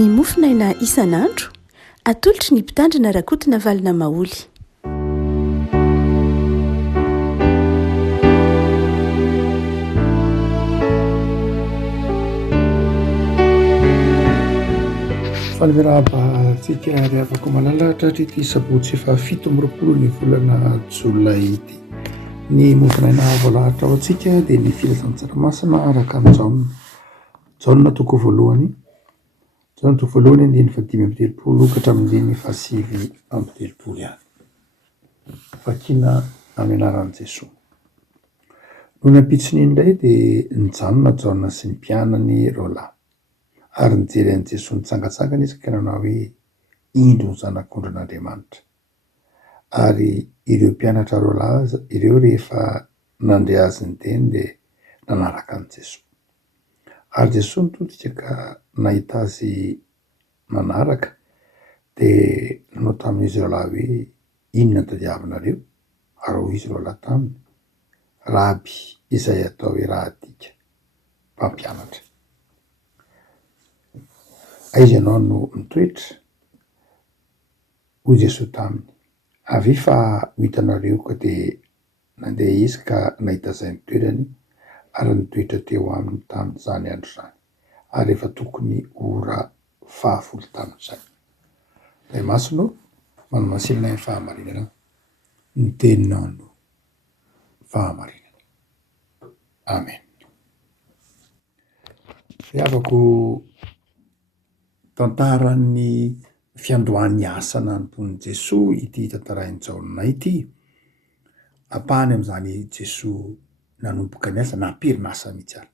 ny mofinaina isan'andro atolotry ny mpitandrina rakotina valina maoly. Faleminabantsika ary afaka malalahatra hatrity sabotsy efa 7 ny volana Jolay ity. Ny mofinaina voalahatra ao antsika dia ny filasan-tsaramassina araka amin'ny jaona toko voalohany andiny 5:30 ka hatramin'ny 7:30 ihany. Vakina amin'ny anaran'i Jesosy. Noho ny ampitsony indray dia jaona sy ny mpianany roalahy. Ary nijery an'i Jesosy nitsangatsangana izy ka nanao hoe indro ny zanak'Ondrin'Andriamanitra. Ary ireo mpianatra roalahy ireo rehefa nandray azy ny teny dia nanaraka an'i Jesosy. Ary Jesosy nitodika ka nahita azy manaraka dia nanao tamin'izy roalahy hoe inona tadiavinareo? Ary hoy izy roalahy taminy, Raby, izay atao hoe rahadika, mpampianatra. Aiza ianao no mitoetra? Hoy Jesosy taminy, avy fa ho hitanareo ka dia nandeha izy ka nahita izay nitoerany ary nitoetra teo aminy tamin'izany andro izany. Ary efa tokony ora 10 tamin'izay. Ilay masino manamasilina ny fahamarinana, ny teninao no fahamarinana. Amen. Fiavako tantaran'ny fiandohan'ny asa nanompon'i Jesosy ity tantarain'ny Jaona ity. Ampahany amin'izany Jesosy nanomboka ny asa, nampirinasa mihitsy ary.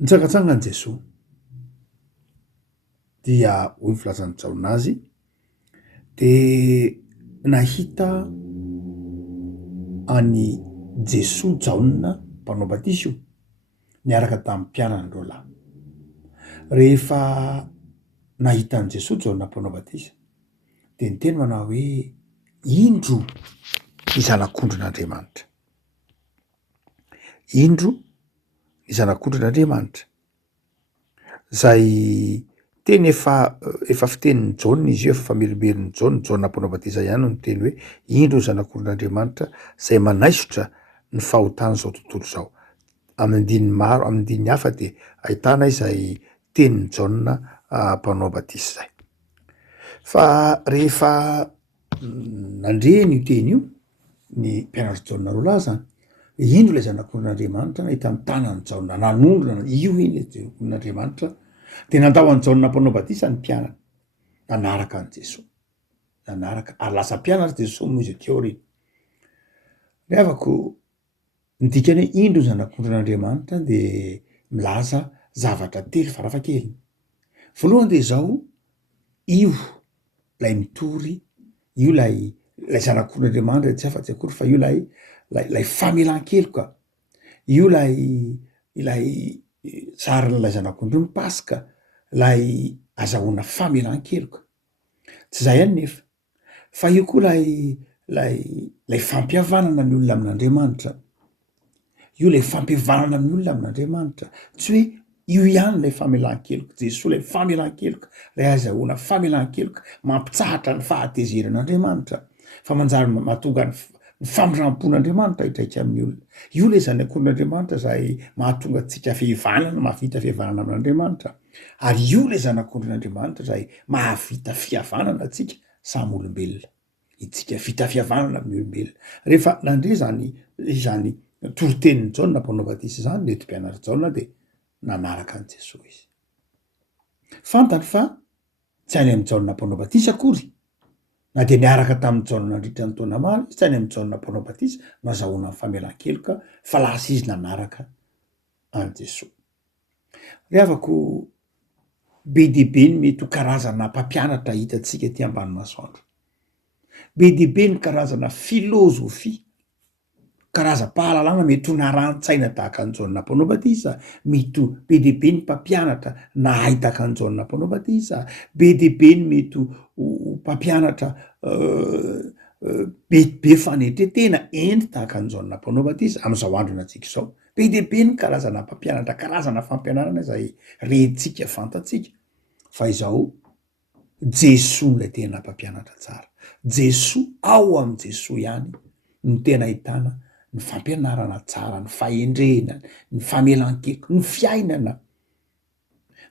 Nitsangatsangana Jesosy dia hoy ny filazan'ny Jaona azy dia nahita any Jesosy Jaona mpanao batisy io niaraka tamin'ny mpianany roalahy. Rehefa nahita an'i Jesosy Jaona mpanao batisy dia niteny manao hoe indro ny zanak'Ondrin'Andriamanitra. Indro ny zanak'Ondrin'Andriamanitra. Zay teny efa fitenin'ny Jaona izy io, efa famelibelin'ny Jaona mpanao batisa ihany no teny hoe indro ny zanak'Ondrin'Andriamanitra zay manaisotra ny fahotana zao tontolo zao. Amin'ny andininy maro, amin'ny andininy hafa dia ahitana izay tenin'ny Jaona mpanao batisa zay. Fa rehefa nandreny io teny io ny mpianatra Jaona roalahy zany, indro ilay zanak'Ondrin'Andriamanitra nahita ny tanan'ny Jaona, nanondrona io iny Ondrin'Andriamanitra dia nandao an'i Jaona mpanao batisa ny mpianany, nanaraka an'i Jesosy, nanaraka ary lasa mpianatra Jesosy moa izy teo reny. Riavako nidikany hoe indro ny zanak'Ondrin'Andriamanitra dia milaza zavatra telo farafahakeliny. Voalohany dia izao, io lay mitory, io lay zanak'Ondrin'Andriamanitra tsy afa-tsy akory fa io lay famelan-keloka, io lay sarin'ilay zanak'Ondry ny Paska, lay azahoana famelan-keloka. Tsy izay ihany nefa, fa io koa lay fampihavanana ny olona amin'Andriamanitra. Io lay fampihavanana amin'ny olona amin'Andriamanitra. Tsy hoe io ihany lay famelan-keloka, Jesosy lay famelan-keloka, lay azahoana famelan-keloka, mampitsahatra ny fahatezeran'Andriamanitra, fa manjary mahatonga ny famindrampon'Andriamanitra hitraika amin'ny olona. Io lay zanak'Ondrin'Andriamanitra izay mahatonga antsika fihavanana, mahavita fihavanana amin'Andriamanitra. Ary io lay zanak'Ondrin'Andriamanitra izay mahavita fihavanana antsika samy olombelona. Itsika vita fihavanana amin'ny olombelona. Rehefa nandre izany toritenin'ny Jaona mpanao batisa izany, nentim-pianatra Jaona dia nanaraka an'i Jesosy izy. Fantany fa tsy any amin'ny Jaona mpanao batisa akory, na dia niaraka tamin'ny Jaona nandritra ny taona maro, tsy any amin'ny Jaona mpanao batisa no azahoana ny famelan-keloka, fa lasa izy nanaraka an'i Jesosy. Riavako be dia be ny mety ho karazana mpampianatra hitantsika ety ambany masoandro. Be dia be ny karazana filôzofia, karazam-pahalalana mety ho naran-tsaina tahaka ny Jaona mpanao batisa, mety ho be dia be ny mpampianatra nahay tahaka ny Jaona mpanao batisa, be dia be ny mety ho mpampianatra be fanetretena eny tahaka ny Jaona mpanao batisa. Amin'izao andro antsika izao be dehibe ny karazana mpampianatra karazana fampianarana zay rentsika fantatsika fa izao Jesoa lay tena mpampianatra tsara. Jesoa, ao am Jesoa ihany ny tena ahitana ny fampianarana tsara, ny fahendrenany, ny famelan-keloka, ny fiainana.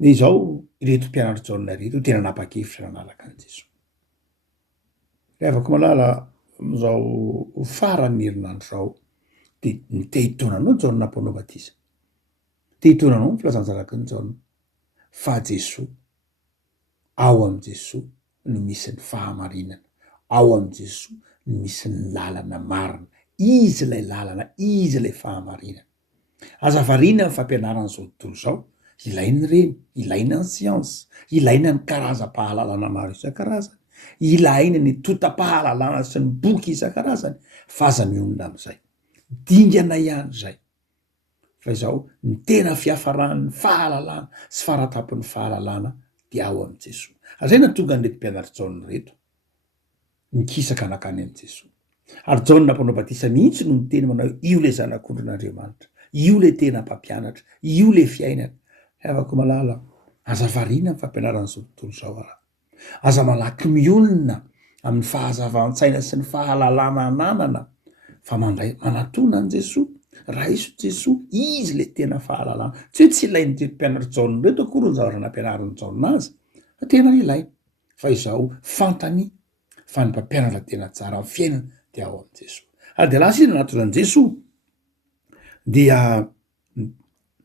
De izao ireto mpianatra Jaona reto tena napa-kevitra nanaraka an Jesoa. Le avako malala am'zao faran'ny herinandro zao de ny te-hitonanao Jaona Paonao Batisa. Te-hitonanao ny filazanjanaky ny Jaona fa Jesoa, ao am Jesoa no misy ny fahamarinana, ao am Jesoa no misy ny lalana marina. Izy lay lalana, izy lay fahamarinana. Aza variana ny fampianarana zao tontolo zao, ilainy reny, ilaina ny siansy, ilaina ny karaza-pahalalana maro isan-karazany, ilaina ny tota-pahalalana sy ny boky isan-karazany, fa aza mionona am'izay. Dingana ihany zay. Fa izao ny tena fiafaran'ny fahalalana sy faratapon'ny fahalalana dia ao am Jesoa. Zay na tonga an'reto mpianatra Jaona reto nikisaka nakany am Jesoa. Ary Jaona Paonao Batisa mihitsy no miteny manao io le zanak'Ondrin'Andriamanitra, io le tena mpampianatra, io le fiainana. Afaka malala, aza variana ny fampianarana zao tontolo zao ara. Aza malaky mionona amin'ny fahazavan-tsaina sy ny fahalalana ananana fa mandray manatona an Jesoa. Raha iso Jesoa, izy le tena fahalalana. Tsy hoe tsy ilainy reto mpianatra Jaona reto akory ny zavatra nampianarin'ny Jaona azy, fa tena ilainy. Fa izao fantany fa ny mpampianatra tena tsara amin'ny fiainana dia ao am Jesoa. Ary de lasa izy nanatona an Jesoa dia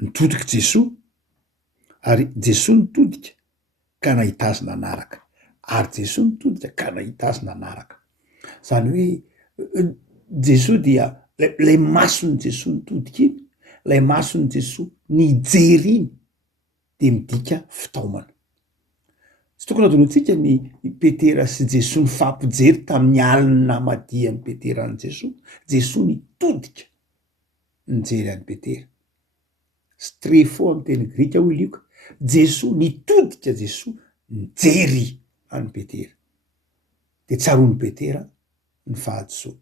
nitodiky Jesoa, ary Jesoa nitodika ka nahita azy nanaraka, ary Jesoa nitodika ka nahita azy nanaraka. Zany hoe Jesoa dia lay mason'ny Jesoa nitodika iny, lay mason'ny Jesoa nijery iny de midika fitaomana. Tsy tokony adonontsika ny Petera sy Jesoa nifampijery tamin'ny alina madian'ny Petera an Jesoa. Jesoa nitodika nijery an'i Petera. Strefo amin'ny teny grika hoy ilioka. Jesoa nitodika Jesoa nijery an'i Petera. De tsaroan'i Petera ny fahadisoa.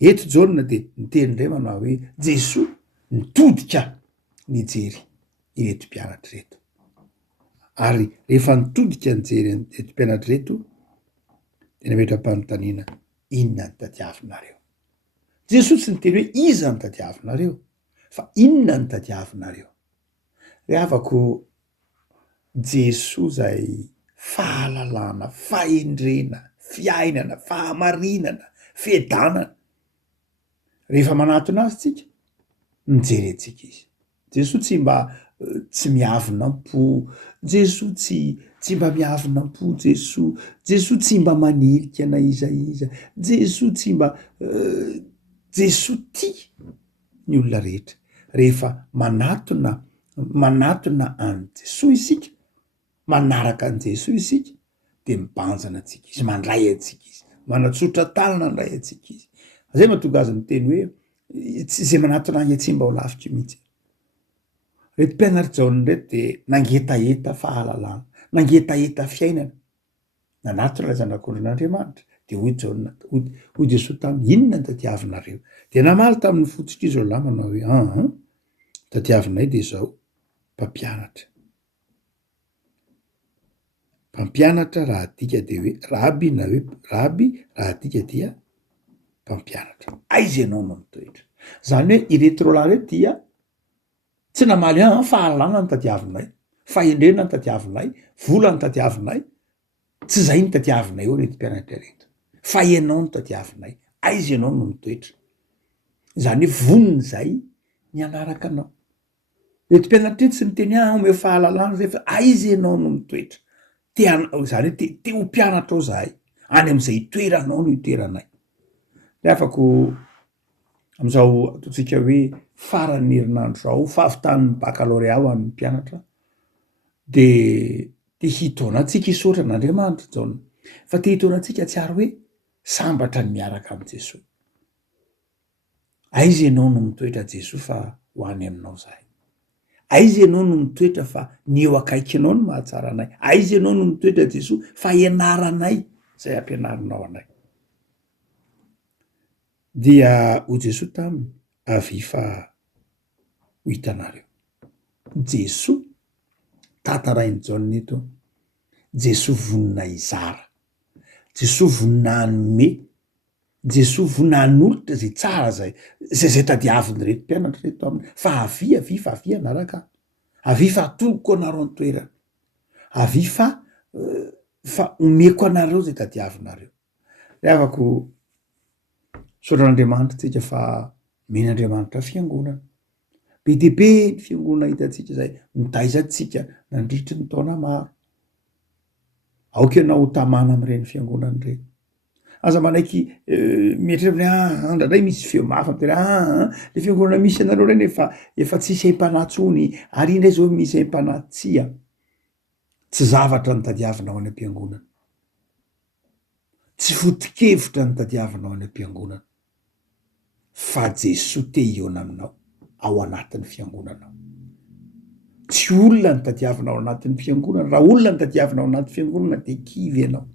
Eto Jaona de niteny ndray manao hoe Jesoa nitodika nijery ireto mpianatra reto. Ary rehefa nitodika nijery ireto mpianatra reto de nametram-panontaniana, inona ny tadiavinareo? Jesoa tsy niteny hoe iza ny tadiavinareo, fa inona ny tadiavinareo? Re avako Jesoa zay fahalalana, fahendrena, fiainana, fahamarinana, fiadanana. Rehefa manatona azy tsika, mijery antsika izy. Jesoa tsy mba tsy miavonam-po, Jesoa tsy mba miavonam-po, Jesoa tsy mba manilika na iza, Jesoa tsy mba Jesoa tia ny olona rehetra. Rehefa manatona an Jesoa isika, manaraka an Jesoa isika, de mibanjana antsika izy, mandray antsika izy, manatsotra talana andray antsika izy. Zay mahatonga azy miteny hoe tsy zay manatona any tsy mba ho lavitra mihitsy. Reto mpianatra Jaona reto de nangetaheta fahalalana, nangetaheta fiainana. Nanatona lay zanak'Ondrin'Andriamanitra. De hoy Jaona, hoy Jesoa taminy, inona ny tadiavinareo? De namaly tamin'ny fototra izy lahy manao hoe tadiavinay de zao, mpampianatra. Mpampianatra raha adika de hoe raby na hoe raby raha adika dia mpampianatra. Aiza ianao no mitoetra? Zany hoe ireto roa lahy reto dia tsy namaly fahalalana ny tadiavinay, fahendrena ny tadiavinay, vola ny tadiavinay. Tsy zay ny tadiavinay eo reto mpianatra reto. Fa ianao ny tadiavinay. Aiza ianao no mitoetra? Zany hoe voniny zay ny anaraka anao. Reto mpianatra reto tsy miteny ome fahalalana zay fa aiza ianao no mitoetra? Zany hoe te ho mpianatra ao zahay. Any am'izay toeranao no itoeranay. Le afako am'izao ataontsika hoe faran'ny herinandro zao, fahavitan'ny baccalauréat ho an'ny mpianatra, de hitaonantsika hisaotra an'Andriamanitra Jaona. Fa te hitaonantsika tsy ary hoe sambatra ny miaraka am Jesoa. Aiza ianao no mitoetra Jesoa fa ho any aminao zahay? Aiza ianao no mitoetra fa ny eo akaikinao no mahatsara anay? Aiza ianao no mitoetra Jesoa fa ianaranay zay ampianarinao anay? Dia ho Jesoa taminy, avy fa ho hitanareo Jesoa tatarainy Jaona eto Jesoa vonina izara Jesoa vonina anome Jesoa vonina hanolotra zay tsara zay tadiaviny reto mpianatra reto aminy fa avy anaraka avy fa atoloko anareo antoerana avy fa omeko anareo zay tadiavinareo re avako soran'Andriamanitra tsika fa men'Andriamanitra fiangonana be deaibe ny fiangonana hitatsika zay nitaizantsika nandritry ny taona maro aoka ianao ho tamana am'ireny fiangonana reny aza manaiky mietrany andradray misy feo mafy le fiangonana misy anareo reny efa tsisy aim-panatsony ary indray zao misy aim-panatsia tsy zavatra nitadiavinao any am-piangonana tsy foto-kevitra nitadiavinao any am-piangonana fa Jesoa te hiona aminao ao anatin'ny fiangonanao tsy olona nitadiavinao anatin'ny fiangonana raha olona nitadiavinao anaty fiangonana de kivy ianao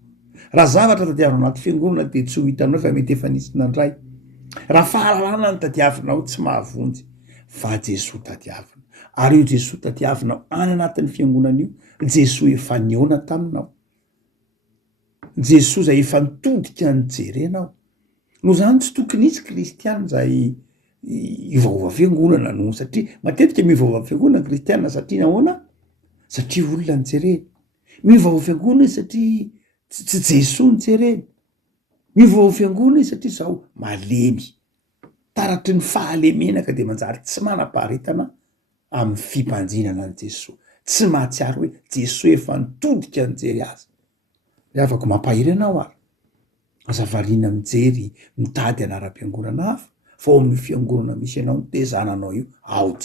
raha zavatra tadiavinao anaty fiangonana de tsy ho hitanao fa mety efa nisy nandray raha fahalalana nitadiavinao tsy mahavonjy fa Jesoa tadiavina ary io Jesoa tadiavinao any anatin'ny fiangonana io Jesoa efa niona taminao Jesoa zay efa nitodika nijerenao no zany tsy tokony isy kristiana zay ivaova fiangonana no satria matetika mivaova fiangonana kristiana satria nahoana satria olona nijereny mivaova fiangonana satria tsy Jesoa nijereny mivaova fiangonana satria zao malemy taratry ny fahalemenaka de manjary tsy manam-paharetana amin'ny fimpanjinana an Jesoa tsy mahatsiaro hoe Jesoa efa nitodika nijery azy le afaka mampahiry anao ary aza variana mijery mitady anaram-piangonana hafa fa ao amin'ny fiangonana misy anao nitezananao io ao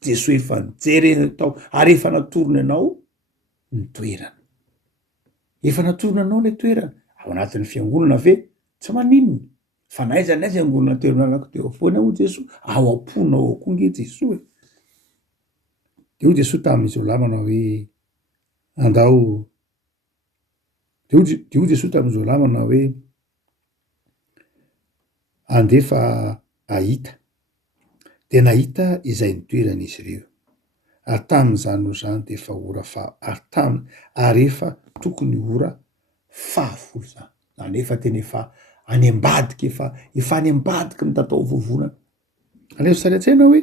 Jesoa efa nijereny tao ary efa natorony anao ny toerana efa natorony anao le toerana ao anatin'ny fiangonana ve tsy maninona fa naiza angonana toeranako teo afoana ho Jesoa ao am-ponao ao koa nge Jesoa de ho Jesoa tamin'izao lamana hoe andao de ho Jesoa tamin'izao lamana hoe andefa ahita de nahita izay nitoerana izy ireo ary tamin'izany no zany de efa ora ary efa tokony ora 10 zany zany efa tena efa any ambadika efa any ambadika ny tatao vovonana anefa sary an-tsaina hoe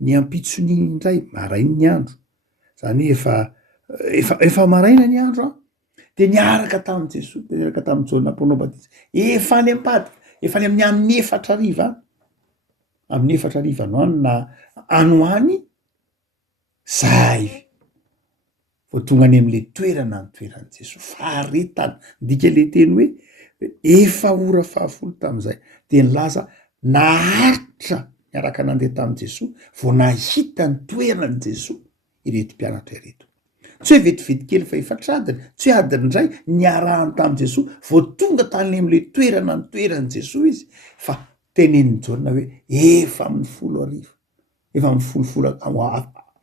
ny ampitson'iny indray marainy ny andro zany efa maraina ny andro de niaraka tamin'i Jesoa de niaraka tamin'i Jaona mponao batisa efa any ambadika efa any amin'ny 4 amin'ny 4 no any na anoany zay vo tonga any am'le toerana ny toeran'i Jesoa faharetana ndika le teny hoe efa ora 10 tam'izay de nilaza naharitra niaraka nandeha tamin'i Jesoa vo nahita ny toeran'i Jesoa ireto mpianatra ireto tsy hoe vetivety kely fa efatr'adiny tsy hoe adiny indray niarahany tamin'i Jesoa vo tonga tany am'le toerana ny toeran'i Jesoa izy fa tenenin'ny Jaona hoe efa amin'ny 10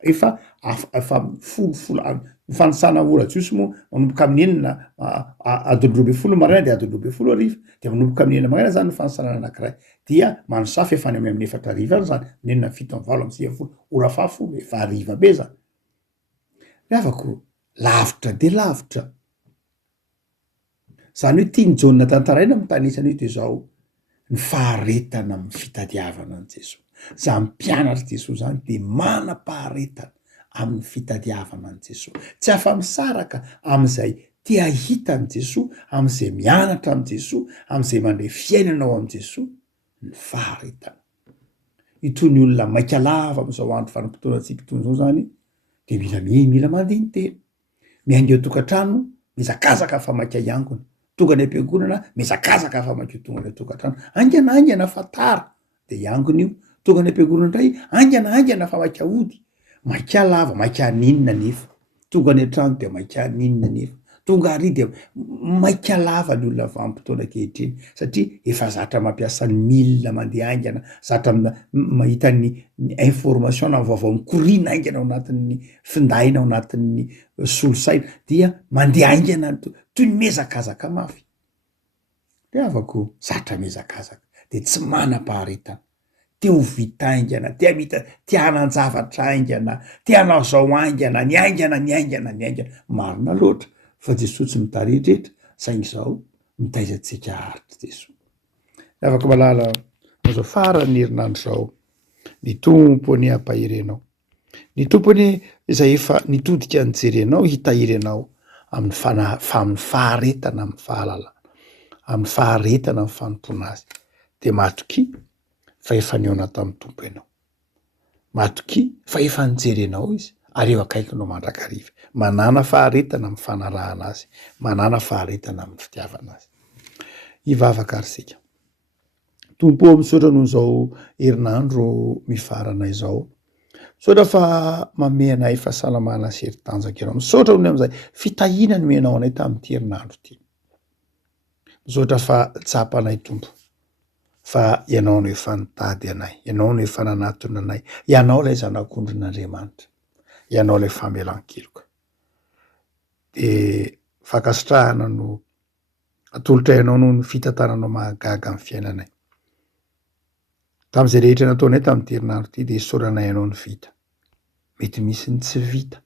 efa amin'ny folofolo fanisana ora jiosy moa manomboka amin'ny enina adiny 12 maraina de adiny 12 de manomboka amin'ny enina maraina zany ny fanisanana anankiray dia manosafy efa any amin'ny 4 any zany nenina 7 amin'ny 9 ora 10 efa ariva be zany le avako lavitra de lavitra zany hoe tiany Jaona tantaraina mitanisany hoe de zao ny faharetana amin'ny fitadiavana an Jesoa za mpianatra Jesoa zany de mana-paharetana amin'ny fitadiavana an Jesoa tsy afa-misaraka am'izay te ahitany Jesoa am'izay mianatra am Jesoa am'izay mandray fiainanao am Jesoa ny faharetana itony olona maika lava am'izao andro vanim-potoanatsika tony zao zany de mila mandeha ny tena miainga tokantrano mizakazaka fa maika iangona tonga ny am-piangonana mizakazaka fa maika tonga ny tokantrano angana fa tara de iangona io tonga ny am-piangonana indray angana fa maika ody maika lava maika aninona nefa tonga ny an-trano de maika aninona nefa tonga ary de maika lava ny olona vanim-potoana kehitriny satria efa zatra mampiasa ny milina mandeha aingana zatra mahita ny information na vaovao mikorina aingana ao anatin'ny findaina ao anatin'ny solosaina dia mandeha aingana toy ny mezakazaka mafy de avako zatra mezakazaka de tsy mana-paharetana te ho vita aingana, te hanan-javatra aingana, te hanao zao aingana, ny aingana. Marina loatra fa Jesosy tsy mitaritrehitra, saingy zao mitaizantsika aritra Jesosy. Afaka malala azao farany herinandro zao, ny tompony ampahirenao, ny tompony izay efa nitodika nijerenao, hitahirenao amin'ny faharetana amin'ny fahalalana, amin'ny faharetana amin'ny fanompona azy, de matoki fa efa niona tamin'ny tompo ianao, matoki fa efa nijerenao izy ary eo akaiky no mandrakariva, manana faharetana amin'ny fanarahana azy, manana faharetana amin'ny fitiavana azy. Hivavaka ary sika tompo misaotra noho zao herinandro mifarana izao, misaotra fa mame anay fahasalamana sy heri-tanjaka ianao, misaotra noho am'izay fitahina no menao anay tamin'ity herinandro ty, misaotra fa tsapanay tompo, fa ianao no efa nitady anay, ianao no efa nanatona anay, ianao lay zanak'ondrin'Andriamanitra, ianao lay famelan-keloka, de fankasitrahana no atolotra ianao no fitantaranao mahagaga amin'ny fiainanay. Tam'izay rehetra nataonay tamin'ity herinandro ty de soranay ianao ny vita, mety misy ny tsy vita,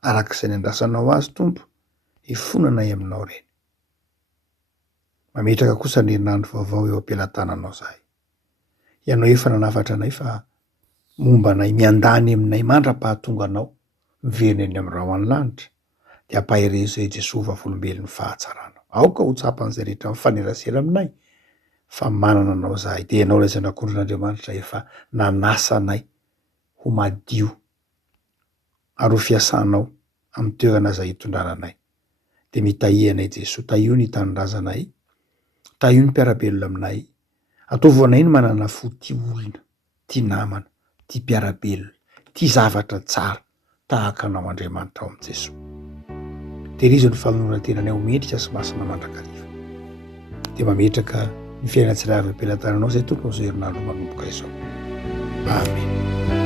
arak'izay nandrasanao azy tompo, hifonanay aminao reny. Mametraka kosa ny herinandro vaovao eo am-pelantananao zahay. Ianao efa nanafatra anay fa momba anay, miandany aminay mandra-pahatonga anao, miverina eny amin'ny rahoan'ny lanitra, de ampahirezo Jesosy vavolombelon'ny fahatsaranao. Aoka ho tsapan'izay rehetra mifanerasera aminay, fa manana anao zahay, de ianao lay zanak'ondrin'Andriamanitra efa nanasa anay ho madio ary ho fiasanao amin'ny toerana zay hitondrananay. De mitahi anay Jesosy, tahio ny tanindrazanay, tahio ny mpiarabelona aminay, ataovy anay ny manana fo tia olona, tia namana, tia mpiarabelona, tia zavatra tsara tahaka anao Andriamanitra ao amin'i Jesosy. Terizo ny famonoran-tenanay ho mendrika sy masina mandrakariva, de mametraka ny fiainantsirahy avy am-pelantananao zay tompo zay herinandro manomboka izao. Amen.